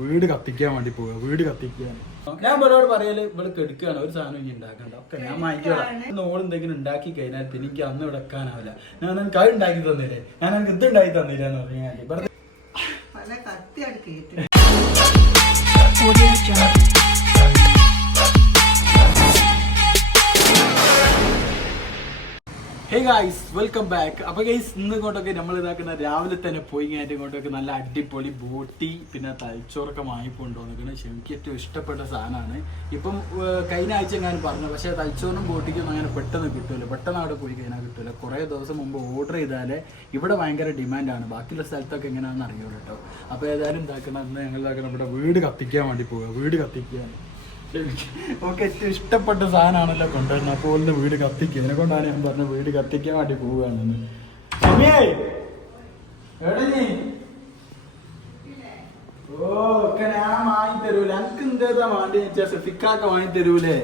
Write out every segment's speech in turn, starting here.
വീട് കത്തിക്കാൻ വേണ്ടി പോവുക. വീട് കത്തിക്കാൻ ഞാൻ ഇവരോട് പറയല് ഇവിടെ കെടുക്കുകയാണ്, ഒരു സാധനം ഇനി ഉണ്ടാക്കണ്ട. ഒക്കെ ഞാൻ വാങ്ങിക്കോളാം. ഓൾ എന്തെങ്കിലും ഉണ്ടാക്കി കഴിഞ്ഞാൽ എനിക്ക് അന്ന് ഇവിടെ വെക്കാനാവില്ല. ഞാൻ എനിക്ക് അത് ഉണ്ടാക്കി തന്നില്ലേ, ഞാൻ എനിക്ക് ഇത് ഉണ്ടാക്കി തന്നില്ല എന്ന് പറഞ്ഞാൽ വെറുതെ ഹേ ഗായ്സ്, വെൽക്കം ബാക്ക്. അപ്പോൾ ഗൈസ് ഇന്ന് ഇങ്ങോട്ടൊക്കെ നമ്മൾ ഇതാക്കുന്ന രാവിലെ തന്നെ പോയി കഴിഞ്ഞിട്ട് ഇങ്ങോട്ടൊക്കെ നല്ല അടിപൊളി ബോട്ടി പിന്നെ തലച്ചോറൊക്കെ വാങ്ങിക്കൊണ്ടുവന്നിരിക്കുന്നത്. പക്ഷെ എനിക്ക് ഏറ്റവും ഇഷ്ടപ്പെട്ട സാധനമാണ്. ഇപ്പം കഴിഞ്ഞ ആഴ്ച ഞാൻ പറഞ്ഞു, പക്ഷേ തലച്ചോറിനും ബോട്ടിക്കൊന്നും അങ്ങനെ പെട്ടെന്ന് കിട്ടില്ല. പെട്ടെന്ന് അവിടെ പോയി കഴിഞ്ഞാൽ കിട്ടില്ല. കുറേ ദിവസം മുമ്പ് ഓർഡർ ചെയ്താലേ ഇവിടെ ഭയങ്കര ഡിമാൻഡാണ്. ബാക്കിയുള്ള സ്ഥലത്തൊക്കെ എങ്ങനെയാണെന്ന് അറിയുള്ളൂ കേട്ടോ. അപ്പോൾ ഏതായാലും ഇതാക്കണം, അന്ന് ഞങ്ങൾ ഇതാക്കണം ഇവിടെ വീട് കത്തിക്കാൻ വേണ്ടി പോവുക. വീട് കത്തിക്കാൻ നമുക്ക് ഏറ്റവും ഇഷ്ടപ്പെട്ട സാധനമാണല്ലോ കൊണ്ടുവരുന്നത്. അപ്പോൾ ഒന്ന് വീട് കത്തിക്കുക. ഇതിനെ കൊണ്ടാണ് ഞാൻ പറഞ്ഞത് വീട് കത്തിക്കാൻ വേണ്ടി പോവുകയാണെന്ന്. ഓ ഒക്കെ ഞാൻ വാങ്ങി തരൂല. എനിക്ക് എന്താ വേണ്ടി വെച്ചാൽ ഫിക്കാക്ക വാങ്ങി തരൂലേ?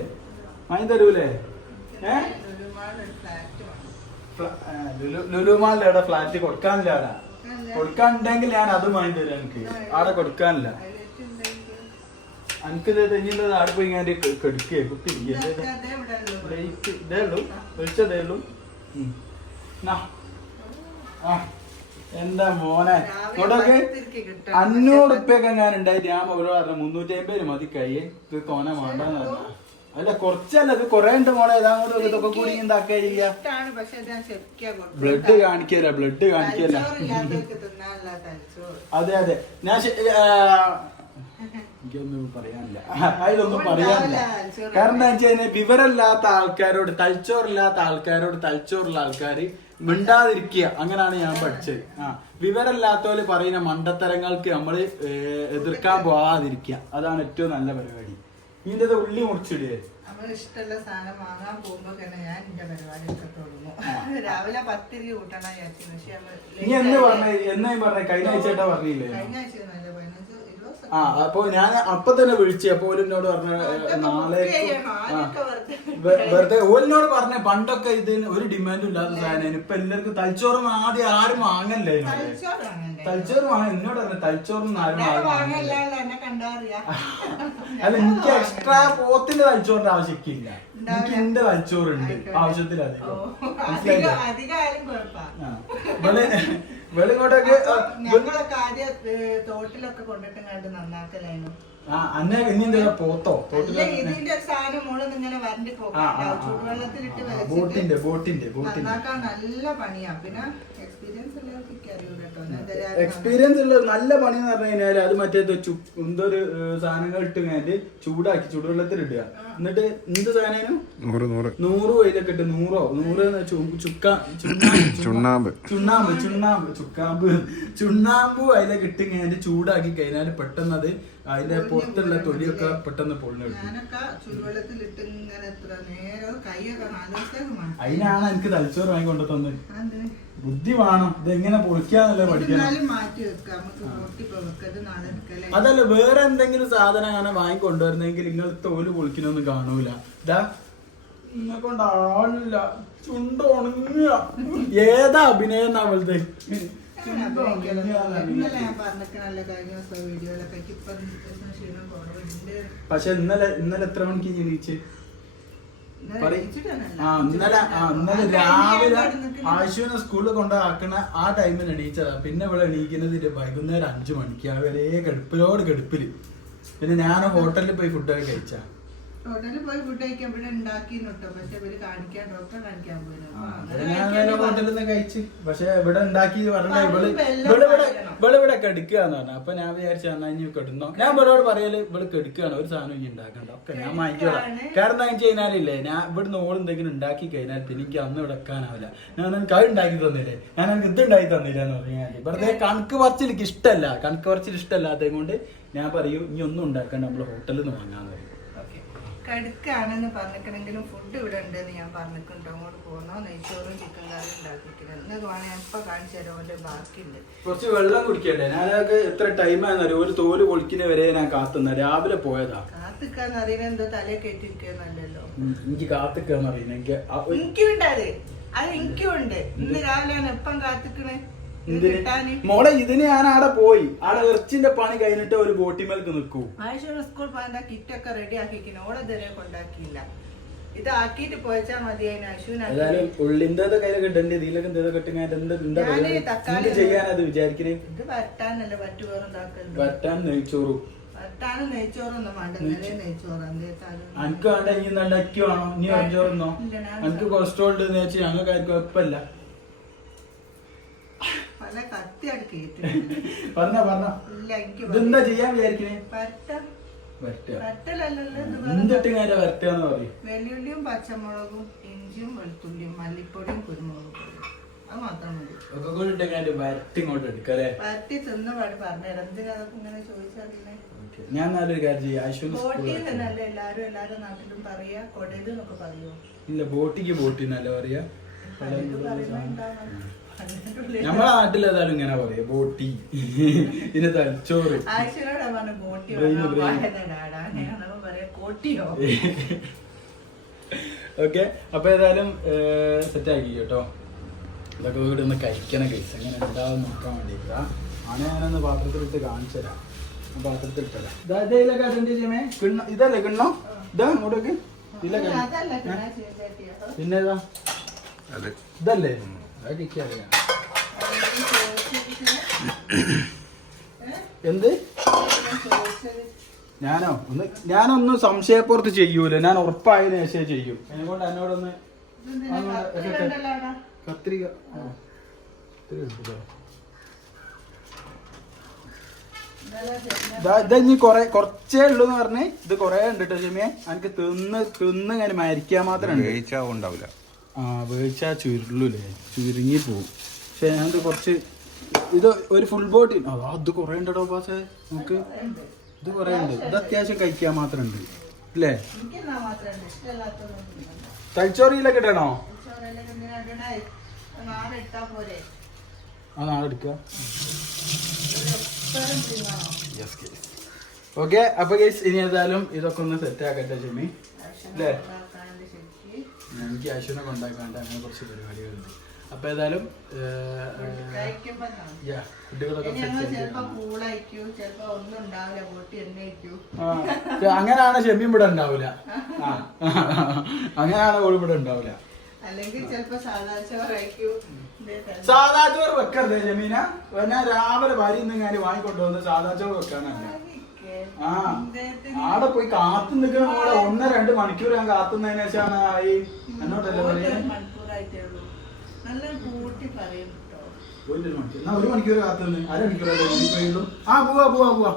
ലുലുമാളിൽ എവിടെ ഫ്ലാറ്റ് കൊടുക്കാനില്ല. അവിടെ കൊടുക്കാനുണ്ടെങ്കിൽ ഞാൻ അതും വാങ്ങി തരാം. എനിക്ക് അവിടെ കൊടുക്കാനില്ല. എനിക്ക് തെഞ്ഞുള്ളത് ആടെ പോയി ഞാൻ കെടുക്കേ കുത്തി ഇതേ ഉള്ളൂ, വെച്ചതേ ഉള്ളൂ. എന്താ മോനെ ഇങ്ങോട്ടൊക്കെ 500 ഉറുപ്പ്യൊക്കെ ഞാൻ ഉണ്ടായിട്ട് ഞാൻ അവരോട് പറഞ്ഞു 350 മതി കൈ ഇത് തോനെ വേണ്ടെന്ന് പറഞ്ഞു. അല്ല കുറച്ചല്ല, ഇത് കൊറേ ഉണ്ട് മോളെ. ഏതാണ്ട് ഇതൊക്കെ കൂടി എന്താക്കാ ചെയ്യാ? ബ്ലഡ് കാണിക്കല. അതെ ഞാൻ എനിക്കൊന്നും പറയാനില്ല, അതിലൊന്നും പറയാനില്ല. കാരണം എന്താ വെച്ച് കഴിഞ്ഞാൽ വിവരമില്ലാത്ത ആൾക്കാരോട്, തലച്ചോറില്ലാത്ത ആൾക്കാരോട് തലച്ചോറുള്ള ആൾക്കാര് മിണ്ടാതിരിക്കുക. അങ്ങനെയാണ് ഞാൻ പഠിച്ചത്. വിവരമില്ലാത്തവര് പറയുന്ന മണ്ടത്തരങ്ങൾക്ക് നമ്മള് എതിർക്കാൻ പോവാതിരിക്കുക. അതാണ് ഏറ്റവും നല്ല പരിപാടി. ഇതിന്റെ ഉള്ളി മുറിച്ചിടുക. ഇഷ്ടമുള്ള സാധനം വാങ്ങാൻ പോകുമ്പോ തന്നെ ഞാൻ എന്റെ പരിപാടി ഒക്കെ തുടങ്ങും. രാവിലെ 10 കൂട്ടണ എന്നാ പറഞ്ഞ കഴിഞ്ഞ ആഴ്ച പറഞ്ഞില്ലേ? കഴിഞ്ഞ ആഴ്ച അപ്പൊ ഞാൻ അപ്പൊ തന്നെ വിളിച്ചു. അപ്പൊ ഓലിനോട് പറഞ്ഞ നാളെ വെറുതെ ഓലിനോട് പറഞ്ഞ പണ്ടൊക്കെ ഇതിന് ഒരു ഡിമാൻഡും ഇല്ലാത്ത സാധനം. ഇപ്പൊ എല്ലാവർക്കും തലച്ചോറും ആദ്യം ആരും വാങ്ങല്ലേ? തലച്ചോറ് വാങ്ങ എന്നോട് പറഞ്ഞ തലച്ചോറും ആരും അല്ല, എനിക്ക് എക്സ്ട്രാ പോത്തിന്റെ തലച്ചോറിന്റെ ആവശ്യമില്ല. എനിക്ക് എന്റെ തലച്ചോറുണ്ട് ആവശ്യത്തിലധികം. വെളിങ്ങോട്ടൊക്കെ തോട്ടിലൊക്കെ കൊണ്ടിട്ട് കണ്ട് നന്നാക്കലായിരുന്നു. ഇനി പോത്തോ ഇതിന്റെ സാധനം മോള് ഇങ്ങനെ വരണ്ടി പോകാം. ചൂടുവെള്ളത്തിലിട്ട് ബോട്ടിന്റെ നന്നാക്കാൻ നല്ല പണിയാ. പിന്നെ എക്സ്പീരിയൻസ് ഉള്ള നല്ല പണി എന്ന് പറഞ്ഞു കഴിഞ്ഞാല് അത് മറ്റേ എന്തൊരു സാധനങ്ങൾ ഇട്ട് കഴിഞ്ഞിട്ട് ചൂടാക്കി ചൂടുവെള്ളത്തിൽ ഇടുക. എന്നിട്ട് എന്ത് സാധനം 100 അതിലൊക്കെ ഇട്ട് 100 അതിലൊക്കെ ഇട്ട് കഴിഞ്ഞാൽ ചൂടാക്കി കഴിഞ്ഞാൽ പെട്ടെന്ന് അത് അതിന്റെ പുറത്തുള്ള തൊലിയൊക്കെ പെട്ടെന്ന് പൊള്ളിടും. അതിനാണ് എനിക്ക് തലച്ചോറ് വാങ്ങി കൊണ്ടു തന്നത്. ബുദ്ധി വേണം, ഇതെങ്ങനെ പൊളിക്കാന്നല്ലേ പഠിക്കണം. അതല്ല, വേറെ എന്തെങ്കിലും സാധനം അങ്ങനെ വാങ്ങി കൊണ്ടുവരുന്നെങ്കിൽ നിങ്ങൾ തോല് പൊളിക്കണൊന്നും കാണൂല. ഇതാ ഇന്നെ കൊണ്ടാളില്ല. ചുണ്ടോണുങ്ങ ഏതാ അഭിനയം നമ്മളത്? പക്ഷെ ഇന്നലെ എത്ര മണിക്ക് ജനിച്ച്? ഇന്നലെ രാവിലെ ആശുവിനെ സ്കൂളിൽ കൊണ്ടാക്കണ ആ ടൈമിൽ എണീച്ചതാ. പിന്നെ ഇവിടെ എണീക്കുന്നത് വൈകുന്നേരം 5 മണിക്ക്. ആ വരെ കെടുപ്പില്. പിന്നെ ഞാൻ ഹോട്ടലിൽ പോയി ഫുഡൊക്കെ കഴിച്ചാ. ഹോട്ടലിൽ പോയി ഫുഡ് കഴിക്കാൻ ഉണ്ടാക്കി പക്ഷെ ഇവര് കാണിക്കാൻ ഡോക്ടറെ കാണിക്കാൻ പോയി ഹോട്ടലിൽ നിന്ന് കഴിച്ച്. പക്ഷെ ഇവിടെ ഉണ്ടാക്കി പറഞ്ഞ ഇവിടെ കെടുക്കുകയെന്ന് പറഞ്ഞു. അപ്പൊ ഞാൻ വിചാരിച്ചു എന്നാ ഇനി കെടുന്നോ. ഞാൻ ഇവരോട് പറയല് ഇവിടെ കെടുക്കുകയാണ്, ഒരു സാധനം ഇനി ഉണ്ടാക്കണ്ട. ഒക്കെ ഞാൻ വാങ്ങിക്കോളാം. കാരണം എന്താ വെച്ച് കഴിഞ്ഞാലില്ലേ, ഞാൻ ഇവിടുന്ന് ഓൾ എന്തെങ്കിലും ഉണ്ടാക്കി കഴിഞ്ഞാൽ എനിക്ക് അന്ന് ഇവിടെ വെക്കാനാവില്ല. ഞാൻ എനിക്ക് അത് ഉണ്ടാക്കി തന്നില്ലേ, ഞാൻ എനിക്ക് ഇത് ഉണ്ടാക്കി തന്നില്ല എന്ന് പറഞ്ഞാൽ വെറുതെ കണക്ക് പറച്ചിൽ എനിക്ക് ഇഷ്ടമല്ല. കണക്ക് പറച്ചിൽ ഇഷ്ടമല്ലാത്തത് കൊണ്ട് ഞാൻ പറയൂ ഇനി ഒന്നും ഉണ്ടാക്കണ്ട, നമ്മള് ഹോട്ടലിൽ നിന്ന് വാങ്ങാൻ പറയും. കടുക്കാണെന്ന് പറഞ്ഞിട്ടുണ്ടെങ്കിലും ഫുഡ് ഇവിടെ ഉണ്ടെന്ന് ഞാൻ പറഞ്ഞിട്ടുണ്ടോ. അങ്ങോട്ട് പോകുന്നോ നെയ്ച്ചോറും ചിക്കൻ കറി ഉണ്ടാക്കിക്കുന്നത്. നിങ്ങൾക്ക് വേണേ ഞാൻ ഇപ്പൊ കാണിച്ചു തരാം. ഓന്റെ ബാക്കിയുണ്ട്. കുറച്ച് വെള്ളം കുടിക്കണ്ടേ? ഞാനൊക്കെ എത്ര ടൈമാണെന്നറിയോ, ഒരു തോല് പൊളിക്കുന്ന വരെ ഞാൻ കാത്തുന്ന. രാവിലെ പോയതാ. കാത്തിക്കാന്ന് അറിയുന്നത് എന്തോ തലയെ കെട്ടിരിക്കുന്നല്ലോ. എനിക്ക് കാത്തിക്കാന്ന് അറിയുന്നത് എനിക്കുണ്ട്. അത് എനിക്കുണ്ട്. ഇന്ന് രാവിലെ ഞാൻ എപ്പം കാത്തിക്കണേ? മോളെ ഇതിന് ഞാൻ ആടെ പോയി ആടെ ഇറച്ചിന്റെ പണി കഴിഞ്ഞിട്ട് ഒരു ബോട്ടിമേൽക്ക് നിൽക്കൂ. ആയിഷ സ്കൂൾ പോകാൻ കിറ്റൊക്കെ റെഡി ആക്കിക്കുന്നു. ഓളെ ഇതുവരെ കൊണ്ടാക്കിയില്ല. ഇത് ആക്കിയിട്ട് പോയച്ചാ മതിയായിരുന്നു. ഏതായാലും ഉള്ളിന്റെ കയ്യിലൊക്കെ ഇടേണ്ടി ഇതിലൊക്കെ എന്തൊക്കെ ചെയ്യാനത് വിചാരിക്കണേ. ഇത് വരട്ടാനല്ലേ പറ്റു വേറെ വരട്ടാൻ നെയ്ച്ചോറും വരട്ടാനും നെയ്ച്ചോറൊന്നും വേണ്ട. ഇന്നലെ നെയ്ച്ചോറ് എനിക്ക് വേണ്ട. ഇനി ഉണ്ടാക്കി വേണോ? ഇനി അഞ്ചോറുന്നോ? എനിക്ക് കൊളസ്ട്രോൾ ഉണ്ട് വെച്ച് ഞങ്ങൾക്ക് ആർക്കും കുഴപ്പമില്ല. പല കത്തിയാണ് കേട്ടു. പറഞ്ഞ ഇതെന്താ ചെയ്യാൻ വിചാരിക്കണേ? വെല്ലുള്ളിയും പച്ചമുളകും ഇഞ്ചിയും വെളുത്തുള്ളിയും മല്ലിപ്പൊടിയും കുരുമുളകും അത് മാത്രം മതി. വരട്ടി തിന്ന പാട് പറഞ്ഞുതരാം. എന്തിനാ അതൊക്കെ ഇങ്ങനെ ചോദിച്ചറിയില്ലേ? ഞാൻ നല്ലൊരു കാര്യം ബോട്ടി തന്നെയല്ലേ എല്ലാരും നാട്ടിലും പറയാ. കൊടേത് എന്നൊക്കെ പറയോ? ഇല്ല, ബോട്ടിക്ക് ബോട്ടി എന്നല്ല പറയാ. നമ്മളെ നാട്ടിൽ ഏതായാലും ഇങ്ങനെ പറയാ ബോട്ടി. ഇതിന് തലച്ചോറ്. ആഴ്ചയിലൂടെ പറഞ്ഞു ബോട്ടി കോട്ടിയോ. ഓക്കെ, അപ്പൊ ഏതായാലും സെറ്റ് ആക്കി കേട്ടോ. ഇതൊക്കെ വീട് ഒന്ന് കഴിക്കണ കേസ് എങ്ങനെ ഉണ്ടാവും നോക്കാൻ വേണ്ടിട്ടാ. ആണ് ഞാനൊന്ന് പാത്രത്തിലിട്ട് കാണിച്ചു തരാം. പാത്രത്തിൽ ഇട്ടരാം. ഇതിലൊക്കെ അറ്റൻഡ് ചെയ്യുമേ. ഇതല്ലേ കിണ്ണോ? ഇതാ ഇങ്ങോട്ടേക്ക്. ഇതിലൊക്കെ പിന്നെ ഇതാ ഇതല്ലേ? അതൊക്കെ അറിയാം. എന്ത് ഞാനൊന്നും സംശയപ്പുറത്ത് ചെയ്യൂല. ഞാൻ ഉറപ്പായതിനു ശേഷം ചെയ്യും. അതിനെക്കൊണ്ട് എന്നോടൊന്ന് കത്രിക ഇതഞ്ഞി കുറച്ചേ ഉള്ളൂ എന്ന് പറഞ്ഞ് ഇത് കൊറേ ഉണ്ട് കേട്ടോ ഷെമിയെ. എനിക്ക് തിന്ന് ഇങ്ങനെ മരിക്കാൻ മാത്രം ഉണ്ടാവില്ല. വേവിച്ചാ ചുരുള്ളൂലേ, ചുരുങ്ങി പോവും. പക്ഷെ ഞാനിത് കുറച്ച് ഇത് ഒരു ഫുൾ ബോട്ടി അത് കൊറേ ഉണ്ടോ പാസേ. നമുക്ക് ഇത് കൊറേ ഉണ്ട്. ഇത് അത്യാവശ്യം കഴിക്കാൻ മാത്രം ഉണ്ട് അല്ലേ? തലച്ചോറിയിലൊക്കെ ഇടണോ? ആ നാളെ എടുക്കുക. ഓക്കെ, അപ്പൊ ഗൈസ് ഇനി ഏതായാലും ഇതൊക്കെ ഒന്ന് സെറ്റ് ആക്കട്ടെ ഷെമി അല്ലേ? എനിക്ക് ആശുവിനെ കൊണ്ടാക്കാണ്ട് അങ്ങനെ കുറച്ച് പരിപാടികളുണ്ട്. അപ്പൊ ഏതായാലും അങ്ങനെയാണ് ഷെമി ഇവിടെ ഉണ്ടാവില്ല. അങ്ങനെയാണ് ഓൾ ഇവിടെ ഉണ്ടാവില്ല. സാധാ ചോറ് വെക്കരുത് ഷെമീന. ഞാൻ രാവിലെ ഭാര്യ ഇങ്ങനെ വാങ്ങിക്കൊണ്ടുവന്ന് സാധാ ചോറ് വെക്കാനല്ല. ആടെ പോയി കാത്തു നിൽക്കുന്ന പോലെ 1-2 മണിക്കൂർ ഞാൻ കാത്തുന്നതിന് ശേഷമാണ് ആയി എന്നോടല്ലേ പറയുന്നത്. 1 മണിക്കൂർ കാത്തുനിന്ന് 1/2 മണിക്കൂർ പോവാ.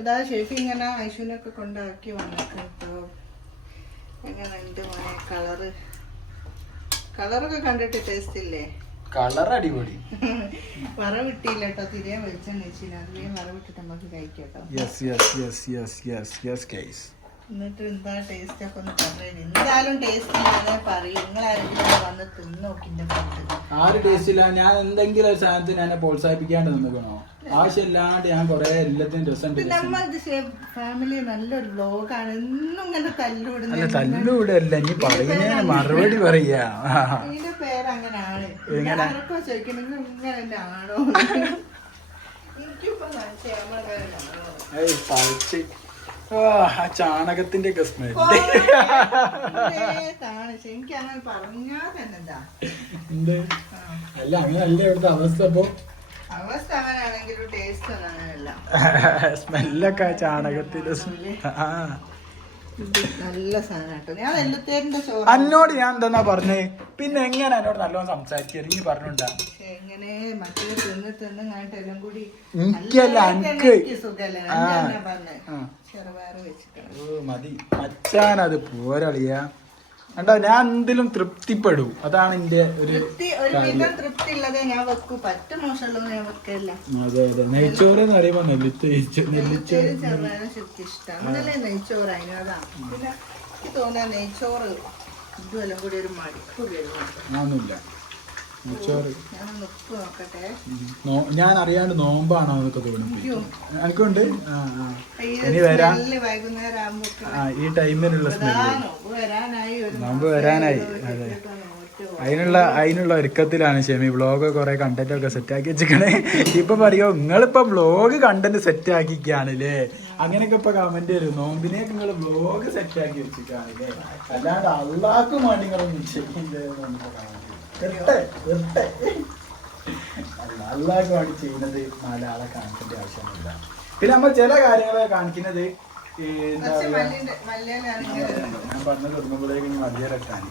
ഇതാ ഷെഫി ഇങ്ങനെ ഐശുവിനൊക്കെ കൊണ്ടാക്കി വന്നിട്ടോ. എങ്ങനെയുണ്ട് മോനെ? കളറൊക്കെ കണ്ടിട്ട് ടേസ്റ്റ് ഇല്ലേ? കളർ അടിപൊളി. വറവിട്ടില്ല കേട്ടോ, തിരിയാൻ വെളിച്ചെണ്ണ വെച്ചില്ല. അതിലേ വറവിട്ടിട്ട് നമുക്ക് കഴിക്കാട്ടോ. എന്നിട്ട് എന്താ ടേസ്റ്റ് ഒക്കെ ഒന്ന് പറയുന്നത്. എന്തായാലും ടേസ്റ്റ് ഇല്ലാതെ പറയും. നിങ്ങളാരെങ്കിലും വന്ന് തിന്ന് നോക്കിന്റെ പുറത്ത് ആര് ടേസ്റ്റ് ഇല്ല. ഞാൻ എന്തെങ്കിലും ഒരു സാധനത്തിന് എന്നെ പ്രോത്സാഹിപ്പിക്കാണ്ട് നിൽക്കണോ? ആവശ്യമില്ലാണ്ട് ഞാൻ കൊറേ എല്ലാത്തിനും രസം. നമ്മളിത് ഫാമിലി നല്ലൊരു വ്ലോഗാണ്. എന്നും ഇങ്ങനെ തല്ലൂടുന്ന. തല്ലൂടല്ല, ഇനി പറയുന്നതിന് മറുപടി പറയാ. ഇതിന്റെ പേരങ്ങനാണ്. ആരൊക്കെ ചോദിക്കണെങ്കിൽ ഇങ്ങനെ തന്നെ ആണോ? എനിക്കിപ്പോ ആ ചാണകത്തിന്റെ ഒക്കെ സ്മെല്ല് എനിക്ക് അങ്ങനെ പറഞ്ഞാ തന്നെ അല്ല അങ്ങനല്ലേ ഇവിടുത്തെ അവസ്ഥ. ഇപ്പൊ അവസ്ഥ അങ്ങനെയാണെങ്കിലും ടേസ്റ്റ് ഒന്നും അങ്ങനെയല്ല. സ്മെല്ലൊക്കെ ചാണകത്തിന്റെ നല്ല സാധനം കേട്ടോ. ഞാൻ എല്ലത്തേരിന്റെ ചോറ് എന്നോട് ഞാൻ എന്താ പറഞ്ഞേ? പിന്നെ എങ്ങനെ എന്നോട് നല്ലോണം സംസാരിക്കുക? നീ പറഞ്ഞോണ്ടാ എങ്ങനെ മറ്റേ തിന്ന് കഴിഞ്ഞിട്ട് എല്ലാം കൂടി സുഖല്ലേ പറഞ്ഞേ. ചെറുപയറ് വെച്ചിട്ട് മതി മച്ചാനത് പോരളിയാ. കണ്ടോ, ഞാൻ എന്തിലും തൃപ്തിപ്പെടും. അതാണ് എന്റെ ഒരു തൃപ്തി ഉള്ളതേ ഞാൻ വെക്കൂ. പറ്റും മോശമുള്ളത് ഞാൻ വെക്കല്ല. അതെ അതെ. നെയ്ച്ചോറ് എന്ന് പറയുമ്പോ നെല്ലിച്ചോറ് ചെറുപയറ് ശരിക്കും ഇഷ്ടമാണ്. അതല്ലേ നെയ്ച്ചോറ്. അതിനതാ പിന്നെ തോന്നാ നെയ്ച്ചോറ് ഇതുമെല്ലാം കൂടി ഒരു മടുപ്പ് ഒന്നുമില്ല. നെയ്ച്ചോറ് ഞാനൊന്ന് ഉപ്പ് നോക്കട്ടെ. ഞാൻ അറിയാണ്ട് നോമ്പാണോ എന്നൊക്കെ തോന്നുന്നു. എനിക്കുണ്ട്. ഇനി വരാം വൈകുന്നേരം ആകുമ്പോ ഈ ടൈമിലുള്ള സ്മെല്ല് നോമ്പ് വരാനായി. അതെ അതിനുള്ള ഒരുക്കത്തിലാണ് ഷെമി. വ്ളോഗ് കുറെ കണ്ടന്റ് ഒക്കെ സെറ്റ് ആക്കി വെച്ചിക്കണേ. ഇപ്പൊ പറയോ നിങ്ങളിപ്പോ വ്ളോഗ് കണ്ടന്റ് സെറ്റ് ആക്കിക്കാണല്ലേ, അങ്ങനെയൊക്കെ ഇപ്പൊ കമന്റ് വരും. നോമ്പിനേക്ക് നിങ്ങൾ വ്ളോഗ് സെറ്റ് ആക്കി വെച്ചിട്ടാണല്ലേ, അല്ലാണ്ട് അള്ളാഹ്ക്കും വേണ്ടി നിങ്ങളൊന്നും ചെയ്യില്ലേ. അള്ളാഹ്ക്ക് വേണ്ടി ചെയ്യുന്നത് നാലാളെ കാണിക്കേണ്ട ആവശ്യമൊന്നുമില്ല. പിന്നെ നമ്മൾ ചില കാര്യങ്ങളെ കാണിക്കുന്നത് എന്താ പറയാ, ഞാൻ പറഞ്ഞു തുടങ്ങുമ്പോഴേക്കും മതിയിറക്കാൻ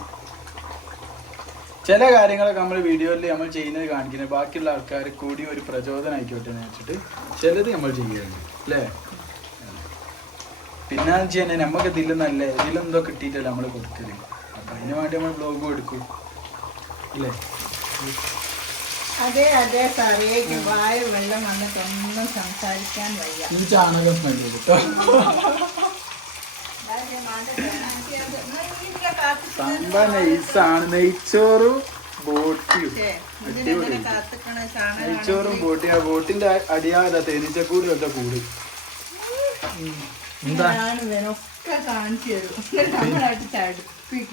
ചില കാര്യങ്ങളൊക്കെ നമ്മൾ വീഡിയോയിൽ നമ്മൾ ചെയ്യുന്നത് കാണിക്കുന്നത് ബാക്കിയുള്ള ആൾക്കാർ കൂടി ഒരു പ്രചോദനം ആയിക്കോട്ടെ എന്ന് വെച്ചിട്ട് ചിലത് നമ്മൾ ചെയ്യുന്നുണ്ട് അല്ലേ. പിന്നെ വെച്ചാൽ നമുക്ക് ഇതിലെന്നല്ലേ, ഇതിലെന്തോ കിട്ടിയിട്ടല്ല നമ്മൾ കൊടുക്കല്. അപ്പം അതിന് വേണ്ടി നമ്മൾ ബ്ലോഗും എടുക്കും അല്ലേ. അതെ അതെ സാറിയേക്ക് വായ വെള്ളം വന്നിട്ടൊന്നും സംസാരിക്കാൻ വയ്യ. ഈ ചാണകം സ്മെല്ല് കേട്ടോ. സംഭവം നൈസാണ്. നെയ്ച്ചോറും ബോട്ടിയും, നെയ്ച്ചോറും ബോട്ടിയും. ആ ബോട്ടിന്റെ അടിയാതെ തേനീച്ചക്കൂടി ഒക്കെ കൂടി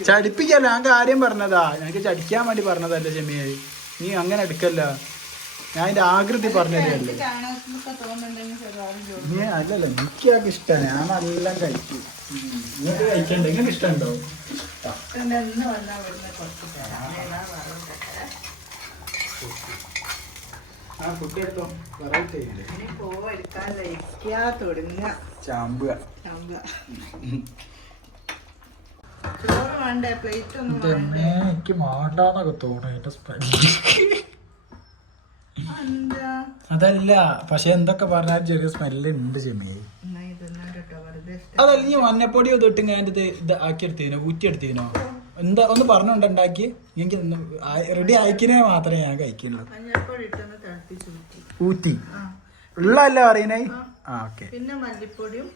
ചടിപ്പിക്കല്ല. ഞാൻ കാര്യം പറഞ്ഞതാ, ഞങ്ങൾക്ക് ചടിക്കാൻ വേണ്ടി പറഞ്ഞതല്ല ഷെമിയായി. നീ അങ്ങനെ എടുക്കല്ല, ഞാൻ അതിന്റെ ആകൃതി പറഞ്ഞതല്ലേ. അല്ലല്ല, എനിക്കൊക്കെ ഇഷ്ടമാണ്, ഞാൻ നല്ല കഴിക്കും. നിങ്ങൾക്ക് കഴിക്കണ്ട, നിങ്ങൾക്ക് ഇഷ്ടമുണ്ടോ? ആ ഫുഡ് എടുത്തോ, വെറൈറ്റി ചാമ്പുക. എനിക്ക് മാണ്ടാന്നൊക്കെ തോന്നുന്നു. അതല്ല, പക്ഷെ എന്തൊക്കെ പറഞ്ഞാലും ചെറിയ സ്മെല്ല് ഉണ്ട് ചെമ്മി. അതല്ല, നീ മഞ്ഞപ്പൊടി തൊട്ടും അതിൻ്റെ ഇത് ആക്കിയെടുത്തീനോ, ഊറ്റിയെടുത്തീനോ? എന്താ ഒന്ന് പറഞ്ഞുണ്ടാക്കി? എനിക്ക് റെഡി ആയിക്കിനെ മാത്രമേ ഞാൻ കഴിക്കുള്ളൂ. ഊറ്റി ഉള്ളല്ല പറയുന്നേ. ആ ഓക്കെ. പിന്നെ മല്ലിപ്പൊടിയും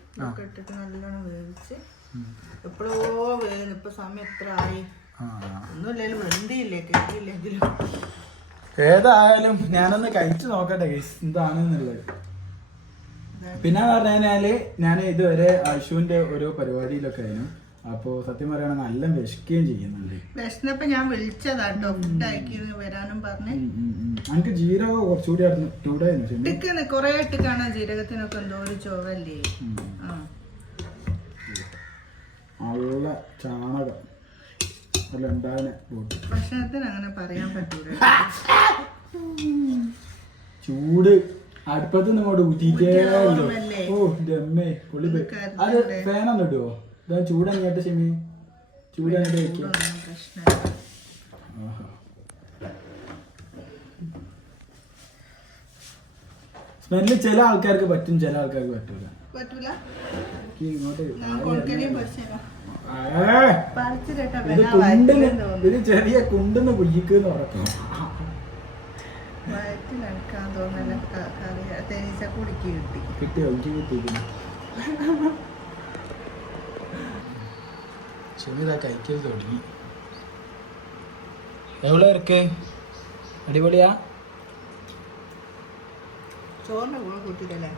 ഇട്ടിട്ട് നല്ലോണം വേവിച്ച് എപ്പോഴോ വേഗം. ഇപ്പൊ സമയം എത്ര ആയി? ഒന്നുമില്ലെങ്കിലും വെന്തിയില്ലേ, കേട്ടില്ലെങ്കിലും. ഏതായാലും ഞാനൊന്ന് കഴിച്ചു നോക്കട്ടെ എന്താണെന്നുള്ളത്. പിന്നെ പറഞ്ഞാല് ഞാൻ ഇതുവരെ അശുവിന്റെ ഓരോ പരിപാടിയിലൊക്കെ ആയിരുന്നു. അപ്പൊ സത്യം പറയുകയാണെങ്കിൽ നല്ല വിശക്കുകയും ചെയ്യുന്നുണ്ട്. വിശന്നപ്പോ ഞാൻ വിളിച്ചതാട്ടോ ഫുഡ് അയക്കുന്നത് വരാനും പറഞ്ഞ്. എനിക്ക് ജീരകം കുറച്ചുകൂടി ഇട്ടുകൂടായിരുന്നു. കൊറേ ഇട്ട് കാണാൻ ജീരകത്തിനൊക്കെ എന്തോ ഒരു ചോവല്ലേ. നല്ല ചാണകം അല്ല ഉണ്ടാകുന്ന ഭക്ഷണത്തിന് അങ്ങനെ പറയാൻ പറ്റൂല. ചൂട് അടുപ്പത്ത് നിങ്ങോട്ട് ഊറ്റിട്ടേ. ഓ ദമ്മേ പൊളി. അത് ഫാനൊന്നും ഇടുവോ? ഇതാ ചൂടങ്ങോട്ട് ഷെമി, ചൂടങ്ങോട്ട് വെക്കുക. സ്മെല്ല് ചില ആൾക്കാർക്ക് പറ്റും, ചില ആൾക്കാർക്ക് പറ്റൂല. ഇത് ചെറിയ കുണ്ടെന്ന് കുയ്യിക്കെന്ന് ഉറക്കും. കിട്ടിയോ? ഷെമിതാ കഴിക്കൽ തുടങ്ങി. എവിടെ ഇറക്ക്? അടിപൊളിയാ. ചോറിന്റെ കൂടെ കൂട്ടിട്ടല്ലേ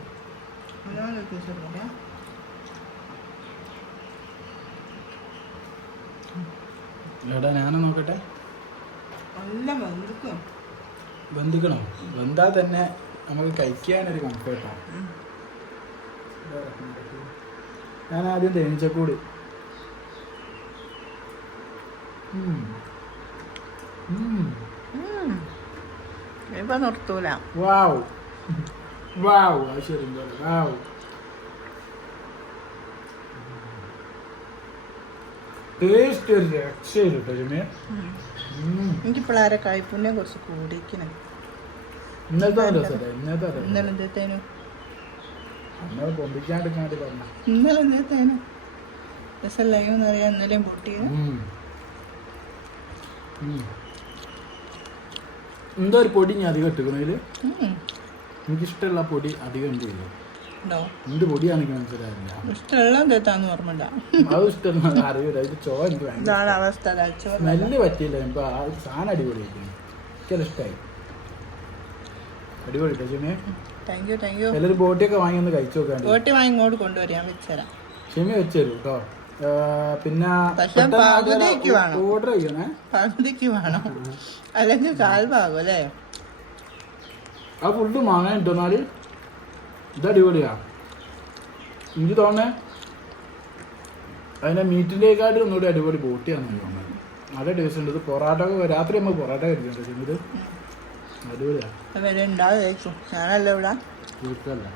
എടാ, ഞാനും നോക്കട്ടെ. ബന്ധിക്കണോ? ബന്ധാ തന്നെ നമുക്ക് കഴിക്കാനൊരു കംഫേർട്ടാണ്. ഞാൻ ആദ്യം തേനീച്ചക്കൂട്. ഇപ്പൊ നിർത്തൂല. വാവ് വാവ്, ശരി. വാവ്, ടേസ്റ്റ് ഒരു രക്ഷയില്ല കേട്ടോ ചെമ്മേ. എനിക്കിപ്പോഴാരെ കയ്പുണ്യെ കുറച്ച് കൂടിക്കണേ. ഇന്നലത്തെ രസമല്ലോ അറിയാം. ഇന്നലെയും പൊട്ടിയ എന്തോ ഒരു പൊടി ഞാൻ അധികം ഇട്ടിക്കണതില്. എനിക്കിഷ്ടമുള്ള പൊടി അധികം ഉണ്ട്. എന്ത് പൊടിയാണെനിക്ക് മനസ്സിലായില്ല. അത് ഇഷ്ടം അറിയില്ല. ഇത് ചോര സ്മെല്ല് പറ്റിയില്ല. ഇപ്പൊ ആ സാധനം അടിപൊളിയായിരിക്കുന്നു. എനിക്കെല്ലാം ഇഷ്ടമായി. അടിപൊളി എല്ലാവരും ബോട്ടിയൊക്കെ വാങ്ങി ഒന്ന് കഴിച്ചു നോക്കാൻ. ബോട്ടി വാങ്ങി ഇങ്ങോട്ട് കൊണ്ടുവരാൻ വെച്ചുതരാം. ക്ഷമ വെച്ചു തരൂ കേട്ടോ. പിന്നെ പക്ഷെ പകുതിക്ക് വേണം. ഓർഡർ ചെയ്യണേ. പകുതിക്ക് വേണം, അല്ലെങ്കിൽ കാൽഭാഗം അല്ലേ. ആ ഫുഡ് വാങ്ങാൻ കിട്ടുന്നാല് ഇത് അടിപൊളിയാ. എനിക്ക് തോന്നേ അതിന്റെ മീറ്റിൻ്റെക്കാട്ടും ഒന്നുകൂടി അടിപൊളി ബോട്ടിയാണെന്ന് തോന്നുന്നത്. നല്ല ടേസ്റ്റ് ഉണ്ട്. ഇത് പൊറാട്ട രാത്രി നമുക്ക് പൊറാട്ട കഴിച്ചിട്ടുണ്ട്. ഇത് അടിപൊളിയാ. ഉണ്ടാവും ഞാനല്ല ഇവിടെ വീട്ടിലല്ല